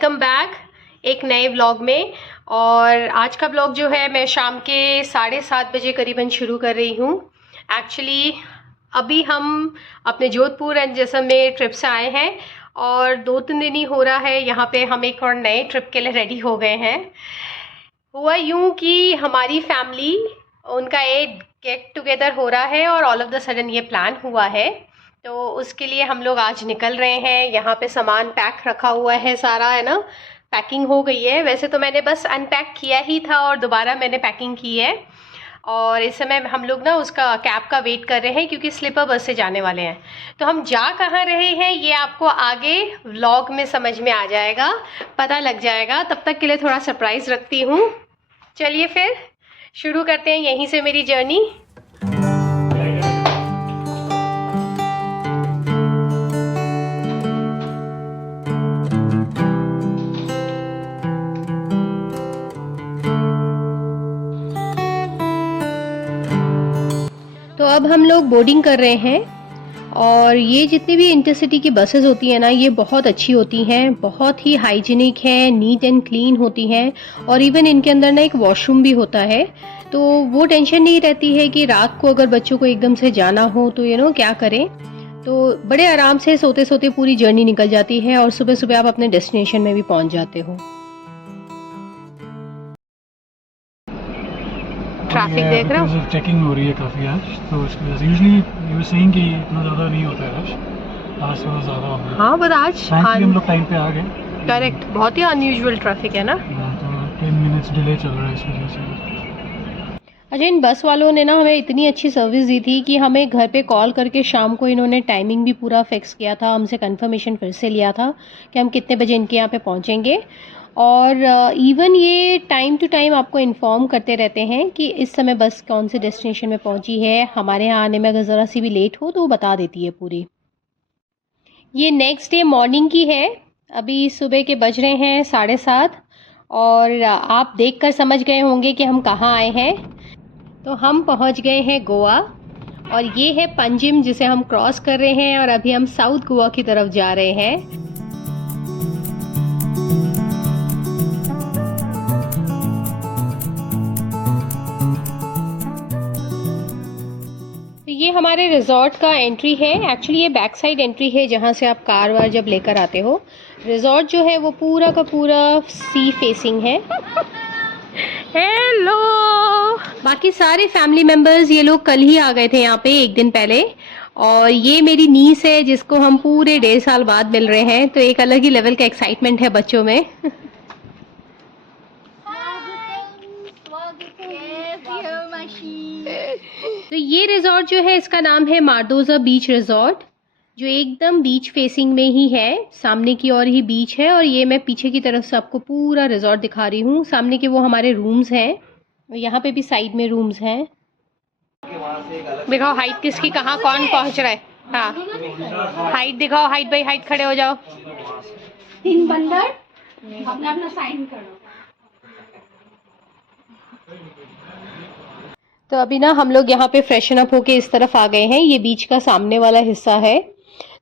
Welcome back एक नए vlog में। और आज का व्लॉग जो है मैं शाम के 7:30 बजे करीबन शुरू कर रही हूँ। एक्चुअली अभी हम अपने जोधपुर एंड जैसलमेर ट्रिप से आए हैं और 2-3 दिन ही हो रहा है यहाँ पे हम एक और नए ट्रिप के लिए रेडी हो गए हैं। हुआ यूँ कि हमारी फैमिली उनका एक गेट टुगेदर हो रहा है और ऑल ऑफ द सडन ये प्लान हुआ है, तो उसके लिए हम लोग आज निकल रहे हैं। यहाँ पे सामान पैक रखा हुआ है, सारा है ना, पैकिंग हो गई है। वैसे तो मैंने बस अनपैक किया ही था और दोबारा मैंने पैकिंग की है। और इस समय हम लोग ना उसका कैब का वेट कर रहे हैं क्योंकि स्लीपर बस से जाने वाले हैं। तो हम जा कहाँ रहे हैं ये आपको आगे व्लॉग में समझ में आ जाएगा, पता लग जाएगा। तब तक के लिए थोड़ा सरप्राइज़ रखती हूँ। चलिए फिर शुरू करते हैं यहीं से मेरी जर्नी। तो अब हम लोग बोर्डिंग कर रहे हैं और ये जितनी भी इंटरसिटी की बसेस होती हैं ना, ये बहुत अच्छी होती हैं, बहुत ही हाइजीनिक है, नीट एंड क्लीन होती हैं। और इवन इनके अंदर ना एक वॉशरूम भी होता है, तो वो टेंशन नहीं रहती है कि रात को अगर बच्चों को एकदम से जाना हो तो क्या करें। तो बड़े आराम से सोते सोते पूरी जर्नी निकल जाती है और सुबह सुबह आप अपने डेस्टिनेशन में भी पहुंच जाते हो। ट्रैफिक देख रहे हो, चेकिंग हो रही है काफ़ी आज, तो इसकी वजह से यूजुअली यू सेइंग कि इतना ज़्यादा नहीं होता है रश, आज थोड़ा ज़्यादा हो गया। हाँ बट आज हम लोग टाइम पे आ गए। करेक्ट, बहुत ही अनयूजुअल ट्रैफिक है ना। तो 10 मिनट्स डिले चल रहा है इस वजह से। अच्छा, इन बस वालों ने ना हमें इतनी अच्छी सर्विस दी थी कि हमें घर पे कॉल करके शाम को इन्होंने टाइमिंग भी पूरा फिक्स किया था, हमसे कंफर्मेशन फिर से लिया था कि हम कितने बजे इनके यहाँ पे पहुँचेंगे। और इवन ये टाइम टू टाइम आपको इन्फॉर्म करते रहते हैं कि इस समय बस कौन से डेस्टिनेशन में पहुंची है। हमारे यहाँ आने में अगर ज़रा सी भी लेट हो तो वो बता देती है पूरी। ये नेक्स्ट डे मॉर्निंग की है, अभी सुबह के बज रहे हैं 7:30 और आप देखकर समझ गए होंगे कि हम कहाँ आए हैं। तो हम पहुँच गए हैं गोवा और ये है पंजिम जिसे हम क्रॉस कर रहे हैं और अभी हम साउथ गोवा की तरफ जा रहे हैं। ये हमारे रिजॉर्ट का एंट्री है। एक्चुअली ये बैक साइड एंट्री है जहाँ से आप कार वार जब लेकर आते हो। रिजॉर्ट जो है वो पूरा का पूरा सी फेसिंग है। हेलो, बाकी सारे फैमिली मेम्बर्स ये लोग कल ही आ गए थे यहाँ पे एक दिन पहले। और ये मेरी नीस है जिसको हम पूरे 1.5 साल बाद मिल रहे हैं, तो एक अलग ही लेवल का एक्साइटमेंट है बच्चों में। तो ये रिजॉर्ट जो है इसका नाम है मार्दोजा बीच रिजॉर्ट, जो एकदम बीच फेसिंग में ही है, सामने की ओर ही बीच है। और ये मैं पीछे की तरफ से आपको पूरा रिजॉर्ट दिखा रही हूँ। सामने के वो हमारे रूम्स हैं और यहाँ पे भी साइड में रूम्स हैं। दिखाओ हाइट किसकी कहाँ कौन पहुँच रहा है। हाँ हाइट दिखाओ, हाइट बाई हाइट खड़े हो जाओ। 3 बंदर अपना अपना साइन करो। तो अभी ना हम लोग यहाँ पे फ्रेशन अप होके इस तरफ आ गए हैं। ये बीच का सामने वाला हिस्सा है,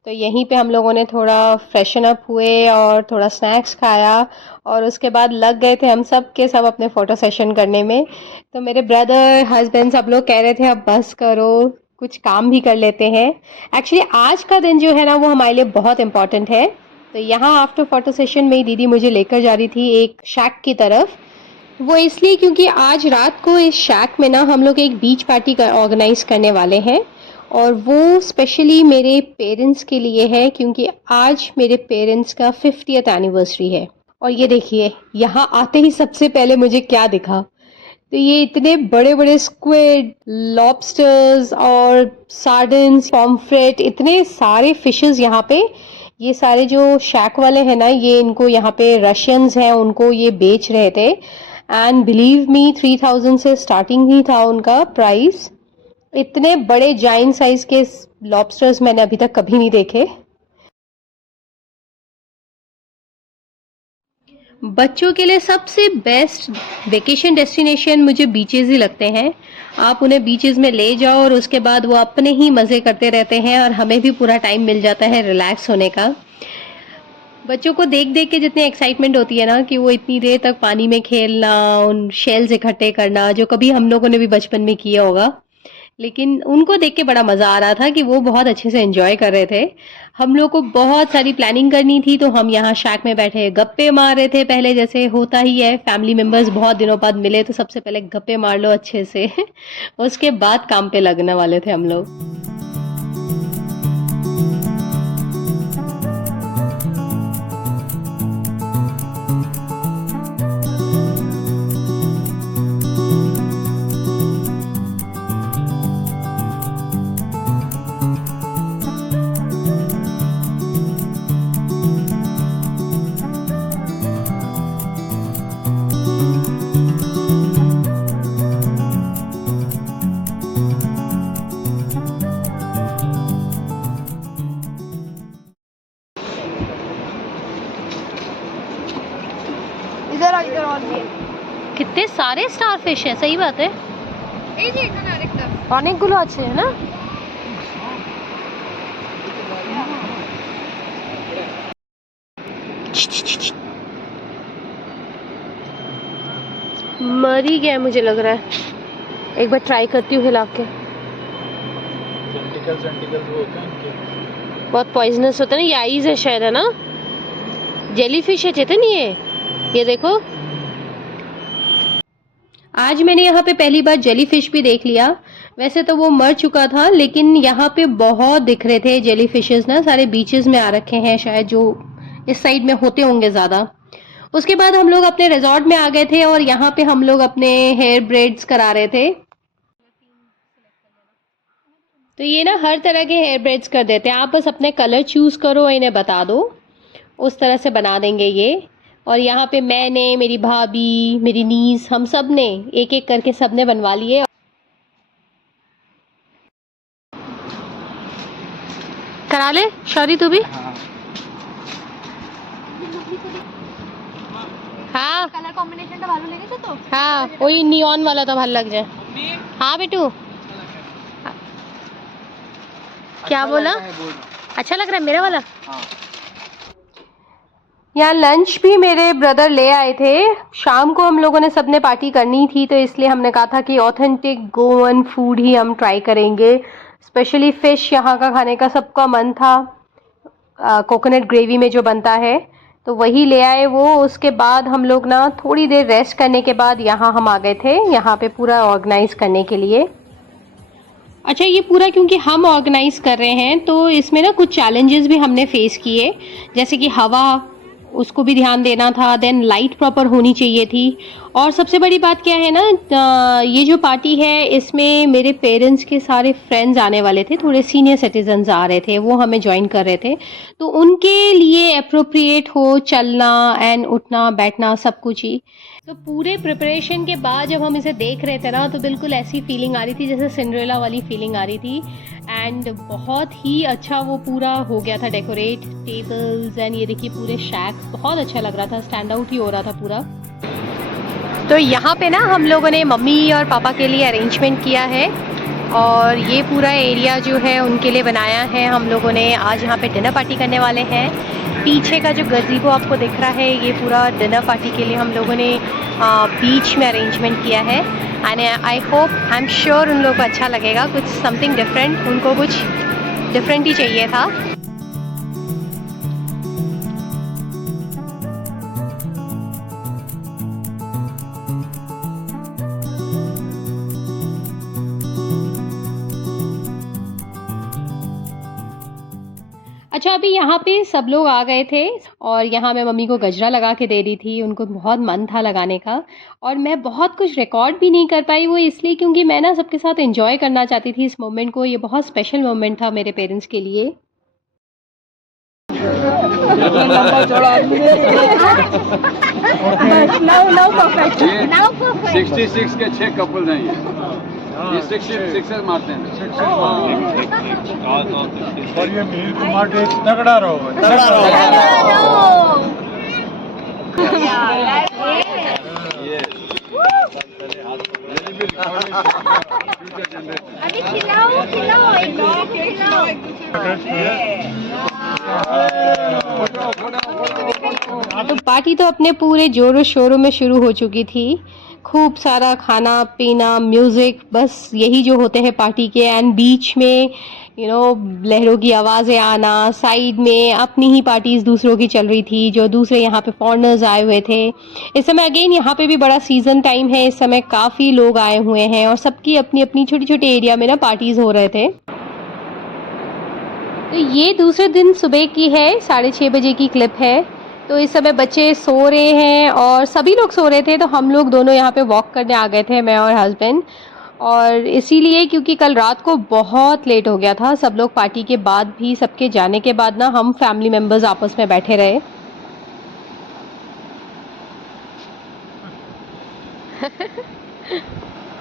तो यहीं पे हम लोगों ने थोड़ा फ्रेशन अप हुए और थोड़ा स्नैक्स खाया और उसके बाद लग गए थे हम सब के सब अपने फ़ोटो सेशन करने में। तो मेरे ब्रदर, हस्बैंड सब लोग कह रहे थे अब बस करो, कुछ काम भी कर लेते हैं। एक्चुअली आज का दिन जो है ना वो हमारे लिए बहुत इम्पॉर्टेंट है। तो यहाँ आफ्टर फ़ोटो सेशन मेरी दीदी मुझे लेकर जा रही थी एक शैक की तरफ। वो इसलिए क्योंकि आज रात को इस शैक में ना हम लोग एक बीच पार्टी का ऑर्गेनाइज करने वाले हैं और वो स्पेशली मेरे पेरेंट्स के लिए है क्योंकि आज मेरे पेरेंट्स का 50th एनिवर्सरी है। और ये देखिए यहाँ आते ही सबसे पहले मुझे क्या दिखा, तो ये इतने बड़े बड़े स्क्विड, लॉबस्टर्स और सार्डिन्स, पॉम्फ्रेट, इतने सारे फिशेस यहाँ पे। ये सारे जो शैक वाले हैं ना, ये इनको यहाँ पे रशियंस हैं, उनको ये बेच रहे थे। एंड बिलीव मी 3000 से स्टार्टिंग ही था उनका प्राइस। इतने बड़े जाइंट साइज के लॉबस्टर्स मैंने अभी तक कभी नहीं देखे। बच्चों के लिए सबसे बेस्ट वेकेशन डेस्टिनेशन मुझे बीचेस ही लगते हैं। आप उन्हें बीचेस में ले जाओ और उसके बाद वो अपने ही मज़े करते रहते हैं और हमें भी पूरा टाइम मिल जाता है रिलैक्स होने का। बच्चों को देख देख के जितनी एक्साइटमेंट होती है ना कि वो इतनी देर तक पानी में खेलना, उन शेल्स इकट्ठे करना, जो कभी हम लोगों ने भी बचपन में किया होगा, लेकिन उनको देख के बड़ा मज़ा आ रहा था कि वो बहुत अच्छे से एंजॉय कर रहे थे। हम लोग को बहुत सारी प्लानिंग करनी थी, तो हम यहाँ शैक में बैठे गप्पे मार रहे थे। पहले जैसे होता ही है, फैमिली मेंबर्स बहुत दिनों बाद मिले तो सबसे पहले गप्पे मार लो अच्छे से उसके बाद काम पे लगने वाले थे हम लोग। इधर और भी कितने सारे स्टार फिश है, सही बात है, এই যে এখানে আরেকটা অনেকগুলো আছে না। मर ही गया मुझे लग रहा है, एक बार ट्राई करती हूँ हिला के। टेंटिकल्स वो होते हैं इनके। बहुत पॉइजनस होता है ना, ये आइज है शायद, है ना, जेली फिश है चेतन ये देखो। आज मैंने यहाँ पे पहली बार जेली फिश भी देख लिया। वैसे तो वो मर चुका था, लेकिन यहाँ पे बहुत दिख रहे थे जेली फिशेस ना, सारे बीचेस में आ रखे हैं शायद, जो इस साइड में होते होंगे ज़्यादा। उसके बाद हम लोग अपने रिजॉर्ट में आ गए थे और यहाँ पे हम लोग अपने हेयर ब्रेड्स करा रहे थे। तो ये ना हर तरह के हेयर ब्रेड्स कर देते हैं, आप बस अपने कलर चूज करो, इन्हें बता दो, उस तरह से बना देंगे ये। और यहाँ पे मैंने, मेरी भाभी, मेरी नीस, हम सब ने एक एक करके सबने बनवा लिए। करा ले शौरी तू भी। हाँ কালার কম্বিনেশনটা ভালো লেগেছে তো? हाँ, वही नियॉन वाला तो भालो लग जाए। हाँ बेटू, क्या बोला? अच्छा लग रहा है मेरा वाला? यहाँ लंच भी मेरे ब्रदर ले आए थे। शाम को हम लोगों ने सबने पार्टी करनी थी, तो इसलिए हमने कहा था कि ऑथेंटिक गोवन फूड ही हम ट्राई करेंगे। स्पेशली फ़िश यहाँ का खाने का सबका मन था, कोकोनट ग्रेवी में जो बनता है, तो वही ले आए वो। उसके बाद हम लोग ना थोड़ी देर रेस्ट करने के बाद यहाँ हम आ गए थे, यहाँ पे पूरा ऑर्गेनाइज करने के लिए। अच्छा, ये पूरा क्योंकि हम ऑर्गेनाइज कर रहे हैं तो इसमें ना कुछ चैलेंजेस भी हमने फेस किए, जैसे कि हवा, उसको भी ध्यान देना था, देन लाइट प्रॉपर होनी चाहिए थी। और सबसे बड़ी बात क्या है ना, ये जो पार्टी है इसमें मेरे पेरेंट्स के सारे फ्रेंड्स आने वाले थे, थोड़े सीनियर सिटीजन्स आ रहे थे, वो हमें ज्वाइन कर रहे थे, तो उनके लिए अप्रोप्रिएट हो चलना एंड उठना बैठना सब कुछ ही। तो पूरे प्रिपरेशन के बाद जब हम इसे देख रहे थे ना, तो बिल्कुल ऐसी फीलिंग आ रही थी जैसे सिंड्रेला वाली फीलिंग आ रही थी। एंड बहुत ही अच्छा वो पूरा हो गया था डेकोरेट, टेबल्स एंड ये देखिए पूरे शैक्स, बहुत अच्छा लग रहा था, स्टैंड आउट ही हो रहा था पूरा। तो यहाँ पे ना हम लोगों ने मम्मी और पापा के लिए अरेंजमेंट किया है, और ये पूरा एरिया जो है उनके लिए बनाया है हम लोगों ने। आज यहाँ पे डिनर पार्टी करने वाले हैं। पीछे का जो गज़ीबो आपको दिख रहा है, ये पूरा डिनर पार्टी के लिए हम लोगों ने बीच में अरेंजमेंट किया है। And I hope, I am sure उन लोगों को अच्छा लगेगा, कुछ समथिंग डिफरेंट, उनको कुछ डिफरेंट ही चाहिए था। अच्छा, अभी यहाँ पे सब लोग आ गए थे और यहाँ मैं मम्मी को गजरा लगा के दे रही थी, उनको बहुत मन था लगाने का। और मैं बहुत कुछ रिकॉर्ड भी नहीं कर पाई, वो इसलिए क्योंकि मैं ना सबके साथ एंजॉय करना चाहती थी इस मोमेंट को। ये बहुत स्पेशल मोमेंट था मेरे पेरेंट्स के लिए। Now perfect. 66 के 6 कपल हैं ये 66 मारते हैं। और ये मीर कुमार डेट तगड़ा रहो, अभी खिलाओ खिलाओ एक दूसरे को खिलाओ। तो पार्टी तो अपने पूरे जोरों शोरों में शुरू हो चुकी थी। खूब सारा खाना पीना, म्यूजिक, बस यही जो होते हैं पार्टी के। एंड बीच में लहरों की आवाज़ें आना, साइड में अपनी ही पार्टीज दूसरों की चल रही थी, जो दूसरे यहाँ पे फॉरेनर्स आए हुए थे। इस समय अगेन यहाँ पे भी बड़ा सीजन टाइम है, इस समय काफ़ी लोग आए हुए हैं और सबकी अपनी अपनी छोटी छोटी एरिया में ना पार्टीज हो रहे थे। तो ये दूसरे दिन सुबह की है, 6:30 बजे की क्लिप है। तो इस समय बच्चे सो रहे हैं और सभी लोग सो रहे थे, तो हम लोग दोनों यहाँ पे वॉक करने आ गए थे, मैं और हस्बैंड। और इसीलिए क्योंकि कल रात को बहुत लेट हो गया था, सब लोग पार्टी के बाद भी, सबके जाने के बाद ना हम फैमिली मेम्बर्स आपस में बैठे रहे।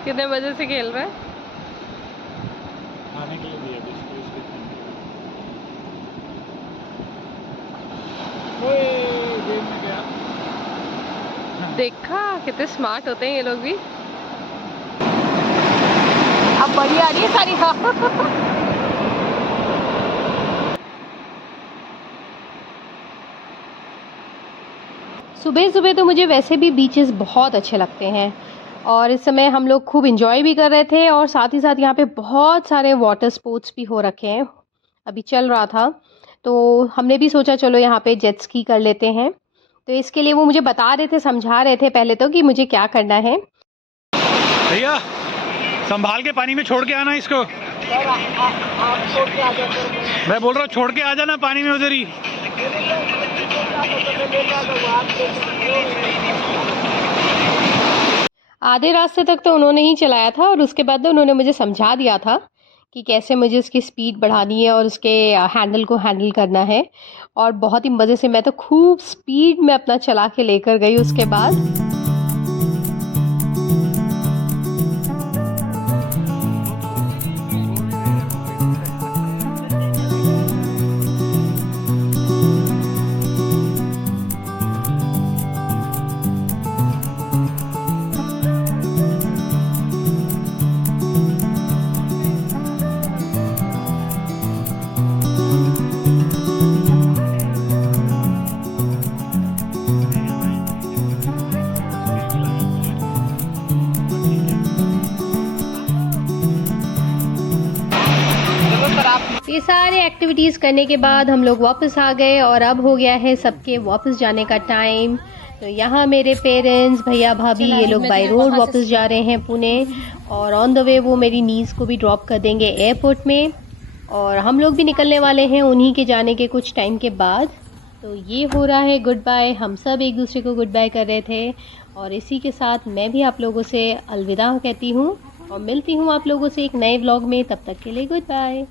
कितने मजे से खेल रहा है। खाने के लिए दिया गेम में गया। देखा कितने स्मार्ट होते हैं ये लोग भी। अब बड़ी आ रही है सारी। हाँ सुबह सुबह तो मुझे वैसे भी बीचेस बहुत अच्छे लगते हैं और इस समय हम लोग खूब इंजॉय भी कर रहे थे और साथ ही साथ यहाँ पे बहुत सारे वाटर स्पोर्ट्स भी हो रखे हैं, अभी चल रहा था। तो हमने भी सोचा चलो यहाँ पे जेट स्की कर लेते हैं। तो इसके लिए वो मुझे बता रहे थे, समझा रहे थे पहले तो कि मुझे क्या करना है। भैया संभाल के पानी में छोड़ के आना इसको। मैं बोल रहा हूँ छोड़ के आ जाना पानी में उधर ही। आधे रास्ते तक तो उन्होंने ही चलाया था और उसके बाद उन्होंने मुझे समझा दिया था कि कैसे मुझे उसकी स्पीड बढ़ानी है और उसके हैंडल को हैंडल करना है। और बहुत ही मज़े से मैं तो खूब स्पीड में अपना चला के लेकर गई उसके बाद। ये सारे एक्टिविटीज़ करने के बाद हम लोग वापस आ गए और अब हो गया है सबके वापस जाने का टाइम। तो यहाँ मेरे पेरेंट्स, भैया भाभी, ये लोग बाय रोड वापस जा रहे हैं पुणे और ऑन द वे वो मेरी नीज़ को भी ड्रॉप कर देंगे एयरपोर्ट में और हम लोग भी निकलने वाले हैं उन्हीं के जाने के कुछ टाइम के बाद। तो ये हो रहा है गुड बाय, हम सब एक दूसरे को गुड बाय कर रहे थे और इसी के साथ मैं भी आप लोगों से अलविदा कहती हूँ और मिलती हूँ आप लोगों से एक नए व्लॉग में। तब तक के लिए गुड बाय।